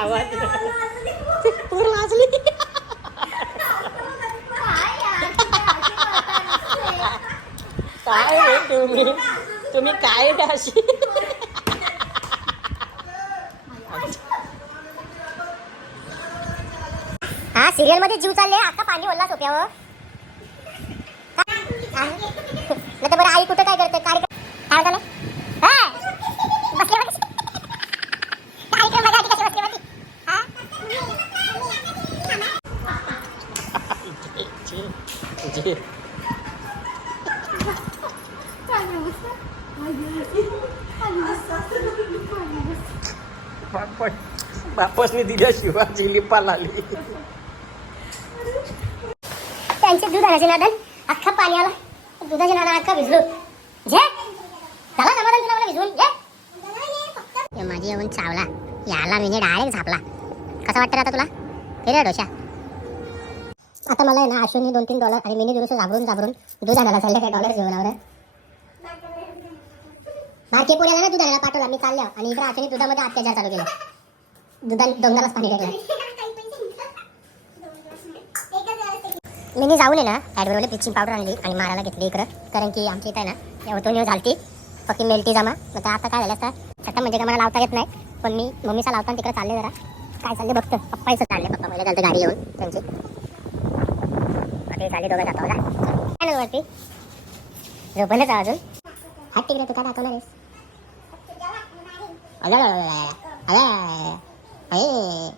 आवाज तू लाजली. काय रे तुम्ही? तुम्ही काय अशी? हा सिरियलमध्ये जीव चालले. आता पाणी ओला सोप्यावर. नाही तर बरं आई कुठं काय करते? कार्यक्रम काय झालं? बापसने दिल्याशिवाय जिलिपाल आली त्यांचे दूध आणायचे नादन अख्खा पाणी आला. दुधाच्या नादा अख्खा भिजलो झे झाला समाधान तुला मला भिजवून झे माझी येऊन चावला. याला मी डायरेक्ट झापला. कसं वाटतं आता तुला? फिरे डोशा आता मला ना आशूनी दोन तीन डॉलर आणि मिनी दुरुस्त झाबरून झाबरून दूध आणायला चालले काय डॉलर घेऊन आवर बारके पुण्याला ना दूध आणायला पाठवला. मी चालल्या आणि इकडे आशूने दुधामध्ये अत्याचार चालू केला. दुधा डोंगरालाच पाणी टाकलं मी जाऊन आहे ना ॲडवरवले ब्लिचिंग पावडर आणली आणि मारायला घेतली इकडं. कारण की आमच्या इथं आहे ना एवढं झालती. फक्त मेलटी जमा. मग आता काय झालं असतं? आता म्हणजे का मला लावता येत नाही. पण मी मम्मीचा लावताना तिकडे चालले जरा. काय चालले बघतं. पप्पाचं चालले. पप्पा मला चालतं गाडी येऊन त्यांची. बाकी चालली दोघं जातो काय नाही वरती? झोपलंच अजून. हात तिकडे तू काय दाखवणार आहेस अगं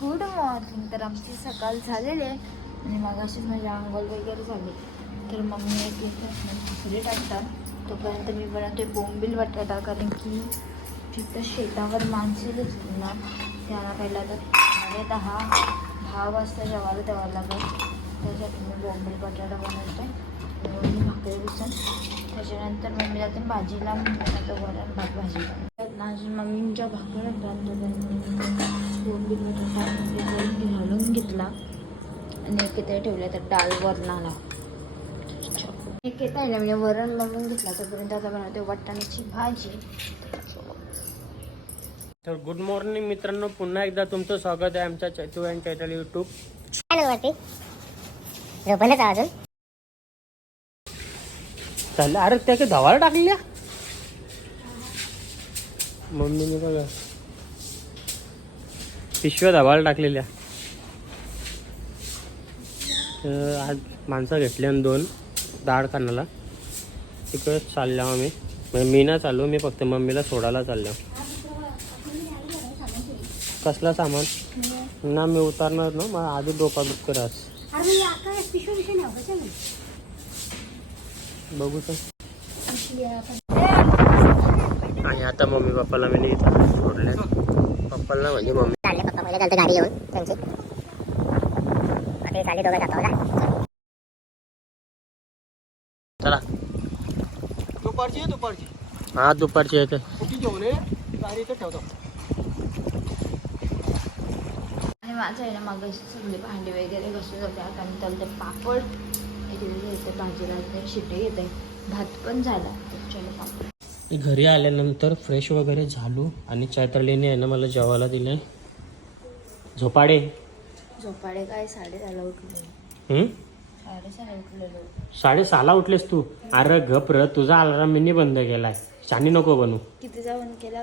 गुड मॉर्निंग तर आमची सकाळ झालेली आहे. आणि मग अशीच माझी आंघोळ वगैरे झाली. तर मम्मी एक एक भाकरी टाकतात. तोपर्यंत मी बनवते बोंबील बटाटा कारण की तिथं शेतावर माणसे दिसली ना त्यांना पहिला तर साडे दहा दहा वाजता जेवायला द्यावं लागेल. त्यासाठी मी बोंबील बटाटा बनवते. आणि भाकरी दिसून त्याच्यानंतर मम्मी जाते भाजीला आता वरण भात भाजी. बनवते. अजून मम्मींच्या भाकऱ्या राहतात बोंबील बटाटा घालून घेतला. आणि एक इथे ठेवलं तर डाळ वरणाला एक येत आहे ना म्हणजे वरण लावून घेतला. तोपर्यंत आता बनवते वाटाण्याची भाजी. तर गुड मॉर्निंग मित्रांनो पुन्हा एकदा तुमचं स्वागत आहे आमच्या चैतू अँड चैतल युट्यूब झोपलंच अजून? चाललं अरे त्या काही धावाला टाकल्या मम्मीने बघा. पिशव्या धावाला टाकलेल्या. तर आज माणसं घेतल्या आणि दोन डाळ कानाला तिकडे चालल्या आम्ही. म्हणजे मी ना चाललो मी फक्त मम्मीला सोडायला चाललो कसला सामान? ना मी उतारणार ना मग आधी डोका दुख रास बघू तर. आणि आता मम्मी पप्पाला मी इथं सोडले पप्पाला म्हणजे मम्मी. चालले पप्पा मला चालतं गाडी येऊन त्यांची. बाकी चालले दोघं जातो का चला. दुपारची आहे दुपारची. हा दुपारची येते गाडी इथं ठेवतो. आणि माझं आहे ना मग सगळे भांडे वगैरे घसून होते आता मी त्याला ते पापड इकडे घेते भाजीला ते शिटे घेते भात पण झाला त्याच्याने पापड. घरी आल्यानंतर फ्रेश वगैरे झालो आणि चैत्रलीने आहे ना मला जेवायला दिले झोपाडे? झोपाडे काय? साडे दहाला उठले? साडेसहाला उठलेस तू? अरे गप र तुझा अलाराम मी बंद केलाय. शानी नको बनू. कितीचा बंद केला?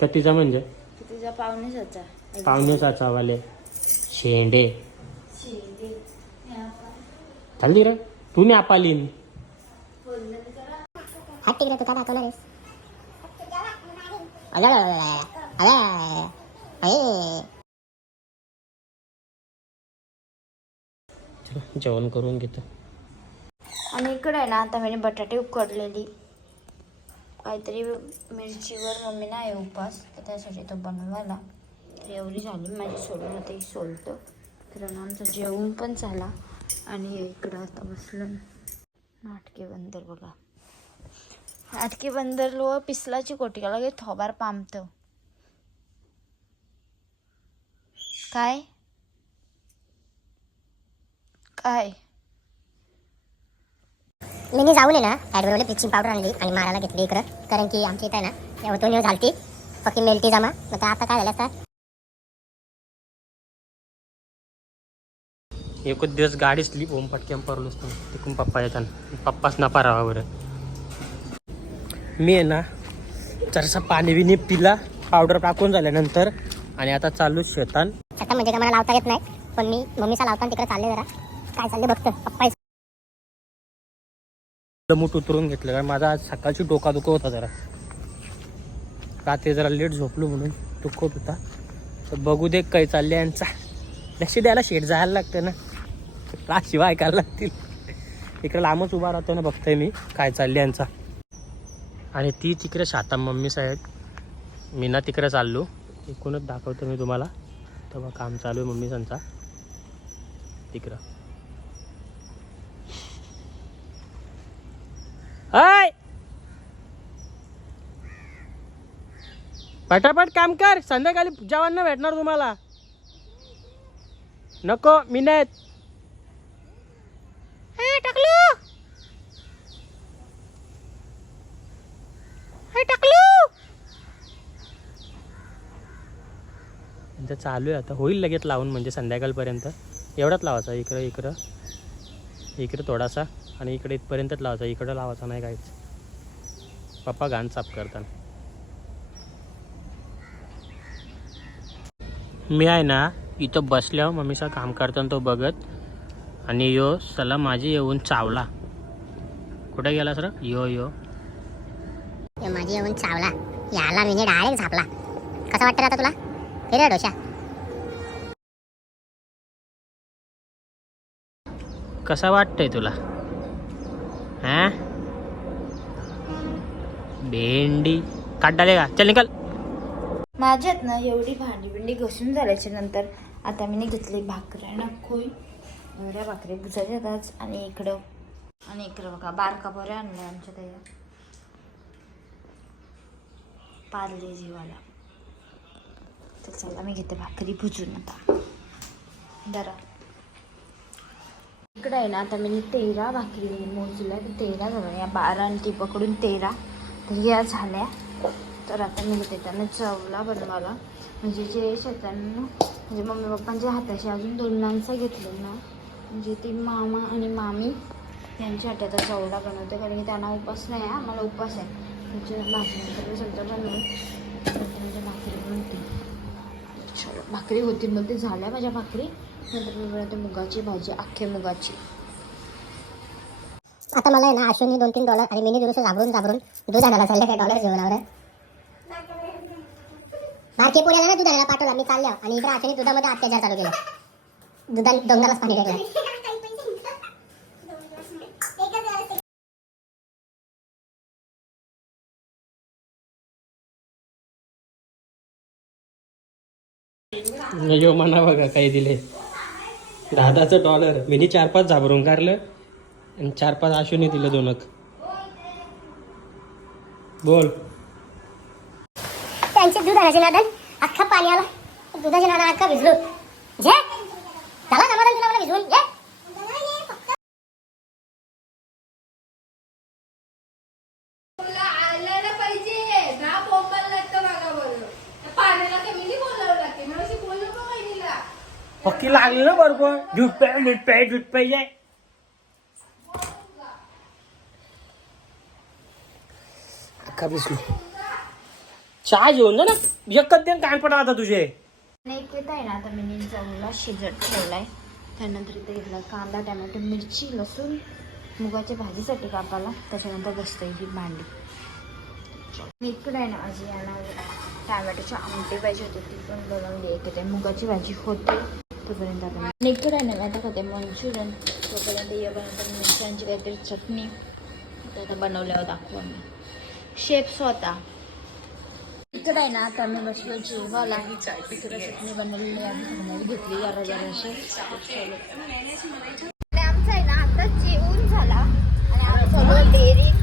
तर तिचा म्हणजे? कितीचा? पावणेसाचा पाहुणे साचावाले शेंडे. चालली रे. तू नाही आपालीन हात तिकडे तू दाखवणार आहेस अगं अये जेवण करून घेतो. आणि इकडे आहे ना आता मी बटाटे उकडलेली. काहीतरी मिरचीवर मम्मी नाही आहे उपास तर त्यासाठी तो बनवायला तर एवढी झाली. माझी सोडून आता ही सोलतो तर आमचं जेवण पण झाला. आणि इकडं आता बसलं नाटके बंदर बघा. नाटके बंदर लो पिसलाची कोटिका लगे थोबार पामतं. काय? काय? मी जाऊन ना ॲडवेमध्ये पिचिंग पावडर आणली आणि मारायला घेतली इकडं. कारण की आमच्या इथं ना ना एवढं झालती. फक्त मेलती जमा. तर आता काय झालं असतं? एकच दिवस गाडी स्लिप होऊन पटक्यान पडलोच नाही तिकून पप्पा येताना पप्पाच नपा राहा बरं. मी आहे ना जरासा पाणी बिनी पिला पावडर टाकून झाल्यानंतर आणि आता चालू शेतान. आता म्हणजे का मला लावता येत नाही पण मी मम्मीचा लावताना तिकडे चालले जरा. काय चालले बघतं पप्पा मूठ उतरून घेतलं कारण माझा आज सकाळची डोका दुखत होता जरा. रात्री जरा लेट झोपलो म्हणून दुखत होता. तर बघू दे काही चालले यांचा. लक्ष द्यायला शेट जायला लागतं ना. क्लास शिवाय ऐकायला लागतील. इकडे लांबच उभा राहतो ना बघतोय मी काय चालले यांचा. आणि ती तिकडे शाता मम्मी साहेब. मी ना तिकडे चाललो. एकूणच दाखवतो मी तुम्हाला. तेव्हा काम चालू आहे मम्मी सांचा. तिकडं. आय पटापट काम कर. संध्याकाळी जेवण भेटणार तुम्हाला. नको मी नाही चालू आहे आता. होईल लगेच लावून म्हणजे संध्याकाळपर्यंत. एवढाच लावायचा इकडं इकडं. इकडं थोडासा आणि इकडे इथपर्यंतच लावायचा. इकडं लावायचा नाही काहीच. पप्पा घाण साफ करताना मी आहे ना इथं बसल्यावर मम्मीचं काम करताना तो बघत आणि यो सला माझी येऊन चावला. कुठे गेला सर यो यो. माझी येऊन चावला. याला मी डायरेक्ट झापला. कसं वाटतं आता तुला? फिरे डोशा कसा वाटतंय तुला? हा? भेंडी. काट डाले का? चल निकल. माझ्यात ना एवढी भांडी बिंडी घसून झाल्याच्यानंतर आता मी घेतली भाकऱ्या. ना खोई एवढ्या भाकरी गुजाऱ्यात आज आणि इकडं आणि इकडं बघा बारका बऱ्या आणल्या आमच्या त्या पारले जीवाला. तर चला मी घेते भाकरी भुजून आता. जरा इकडं आहे ना आता मी तेरा भाकरी मोजल्या तर तेरा झाल्या. या बारा आणि ती पकडून तेरा. तर या झाल्या. तर आता मी घेते त्यांना चवला बनवायला. म्हणजे जे शेतांना म्हणजे मम्मी पप्पांच्या हाताशी अजून दोन माणसं घेतले ना. म्हणजे ती मामा आणि मामी यांच्या हाताचा चवला बनवते कारण की त्यांना उपास नाही आहे आम्हाला उपास आहे. म्हणजे भाकरी सध्या समजा बनवून म्हणजे भाकरी बनवते. भाकरी होती मग ते झाल्या माझ्या भाकरी. नंतर मी बनवते मुगाची भाजी अख्खे मुगाची. आता मला आहे ना अश्विनी दोन तीन डॉलर आणि मिनी दिवस घाबरून घाबरून दूध आणायला चालले काय डॉलर जेवणावर भारतीय पुण्याला ना दूध आणायला पाठवला मी चालल्या. आणि इकडे अश्विनी दुधामध्ये अत्याचार चालू केला. दुधा डोंगरालाच पाणी टाकलं. यो म्हणा बघा काही दिले. दादाचं डॉलर मिनी चार पाच झाबरून काढलं आणि चार पाच आशूने दिलं दोनक. बोल. त्यांचे दूध आणायचे नादन अख्खा पाणी आला. दुधाच्या नादन अख्खा भिजलो. झे! झाला समाधान तुला मला भिजवून जे आल्याला पाहिजे ना बोंबाला लागतं बघा बरं त्या पाण्याला कमी नाही बोलावं लागते मी अशी बोललो का बहिणीला पक्की लागली ना बरोबर दूध पाय दूध पाय दूध पाहिजे अख्खा भिजलो चहा जेवण जा ना. एकच दिन काय पडा आता तुझे? एक आहे ना आता मी चवला शिजत ठेवलाय. त्यानंतर घेतला कांदा टमॅटो मिरची लसूण मुगाच्या भाजीसाठी कापाला त्याच्यानंतर बसते ही भांडी. मी इकडे आहे ना आजी यांना टॅमॅटोची आमटी पाहिजे होती ती पण ते मुगाची भाजी होते. तोपर्यंत आता मी आहे ना मी आता खाते मंचुरियन तोपर्यंत ये मिरच्यांची काहीतरी चटणी आता बनवल्यावर दाखवू आम्ही शेफ स्वतः इकडे आहे ना आता मी बसलो जेवायला इकडे चटणी बनवलेली आहे घेतली जरा आणि आमचं आहे ना आता जेवून झाला आणि आम्ही सगळं डेअरी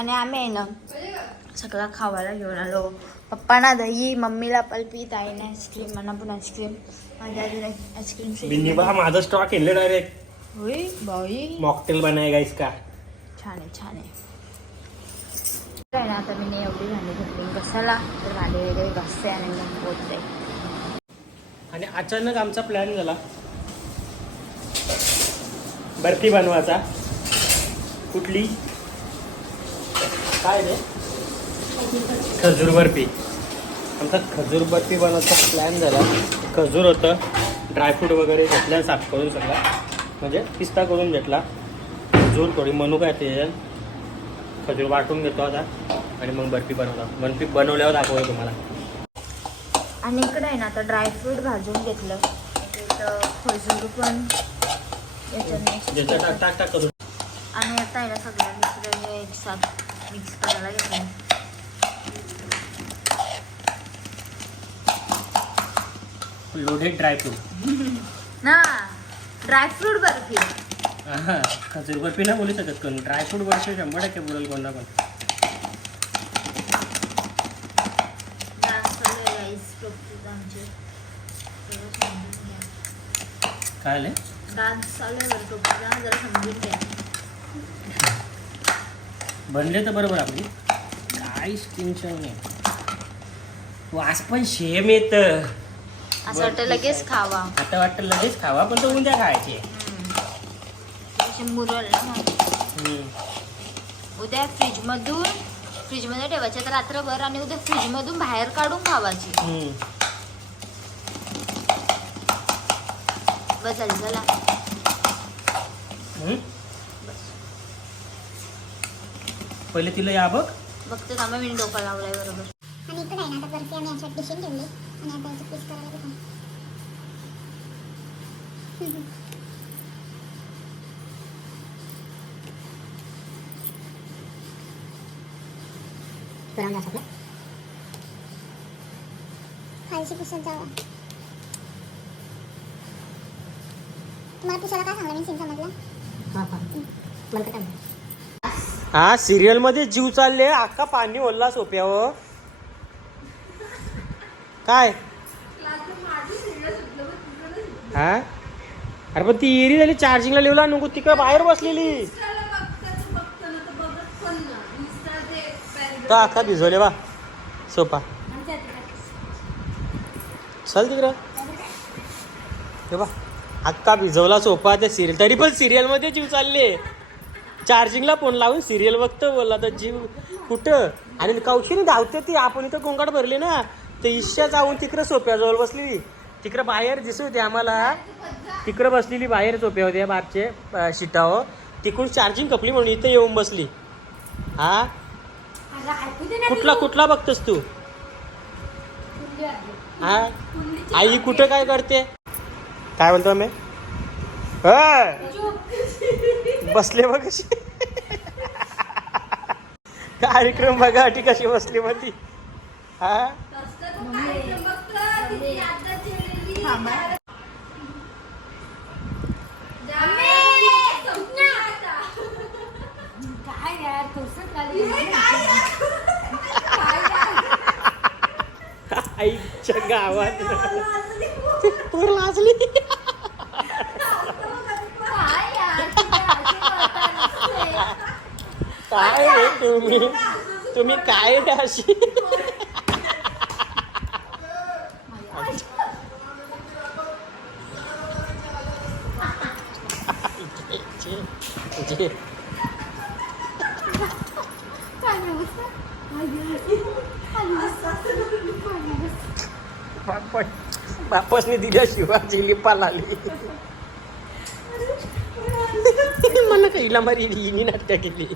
आणि आम्ही आहे ना सगळा खावायला घेऊन आलो. पप्पाना दही मम्मीला पल्पी ताईने आईस्क्रीम मला पण आईस्क्रीम माझ्या आईस्क्रीम बिन्नी बा माझा स्टॉक येईल डायरेक्ट होय बाई मॉकटेल बनाएगा इसका छान आहे छान आहे. काय ना आता मी एवढी भांडी घेतली कशाला तर भांडी वगैरे घासते आणि मग पोचते आणि अचानक आमचा प्लॅन झाला. बर्फी बनवायचा. कुठली? काय रे? खजूर बर्फी आमचा खजूर बर्फी बनवायचा प्लॅन झाला. खजूर होतं ड्रायफ्रूट वगैरे घेतल्या साफ करून सगळा. म्हणजे पिस्ता करून घेतला. खजूर थोडी मनुका आहे त्याच्यात खजूर वाटून घेतो आता आणि मग बर्फी बनवतो. बर्फी बनवल्यावर दाखवतो तुम्हाला. आणि इकडे आहे ना आता ड्रायफ्रूट भाजून घेतलं. खजूर पण. टाक टाक टाक खजूर आणि आता आहे ना सगळं मिक्सर हे एक साथ मिक्स करायला घेतलं लोडेड ड्रायफ्रूट ना ड्रायफ्रूट बर्फी. हा खजूर बर्फी नाही बोलू शकत कोण. ड्रायफ्रूट बर्फी शंभर टक्के बोलेल सगळं समजून घ्या. काय डान्स चालू आहे बरं टोपीला. जरा समजून घ्या. बनले तर बरोबर आपली. काहीच टेन्शन नाही वास पण शेम येत असं वाटतं लगेच खावा. आता वाटतं लगेच खावा पण तो उद्या खायचे. मुरल. उद्या फ्रीजमधून फ्रीजमध्ये ठेवायचे तर रात्रभर आणि उद्या फ्रीजमधून बाहेर काढून खावायची. बस झाली चला हम्म? पहिले तिला या बघ. बघते थांबा मी डोका लावलाय बरोबर. आणि इकडे आहे ना आता बर्फी आम्ही अशा टिफिन ठेवली. आणि आता याची पीस करायला घेतो पुराण जास्त आपलं. खालची पुसत जावा. तुम्हाला पुसायला काय सांगलं? मी सीन समजला. हां हां. मला काय हा सिरियलमध्ये जीव चालले अख्खा पाणी ओल्ला सोप्यावर. काय? हा? अरे पण ती एरी झाली चार्जिंगला लिवला नको तिकडे बाहेर बसलेली. तर अख्खा भिजवले बा सोपा. चल तिकडं. हे बा अख्खा भिजवला सोफा त्या सिरियल तरी पण सिरियलमध्ये जीव चालले. चार्जिंगला फोन लावून सिरियल बघतो बोलला तर जीव कुठं? आणि कौशीने धावते ती आपण इथं गोंगाट भरली ना तर इच्छा जाऊन तिकडं सोप्याजवळ बसलेली. तिकडं बाहेर दिसत होती आम्हाला. तिकडं बसलेली बाहेर सोप्या होत्या बारचे अं, शिटावर. तिकडून चार्जिंग कपली म्हणून इथं येऊन बसली. हा? कुठला कुठला बघतोस तू? हा? आई कुठं काय करते? काय म्हणतो मी बसले बघ कशी. कार्यक्रम बघा ती कशी बसली मग ती हा? आईच्या गावात. तू लाजली? काय रे तुम्ही तुम्ही काय रे अशी जे- जे- बापा बापसने दिल्या शिवाजी लिपाला आली मला काही मारी हिनी नाट्य केली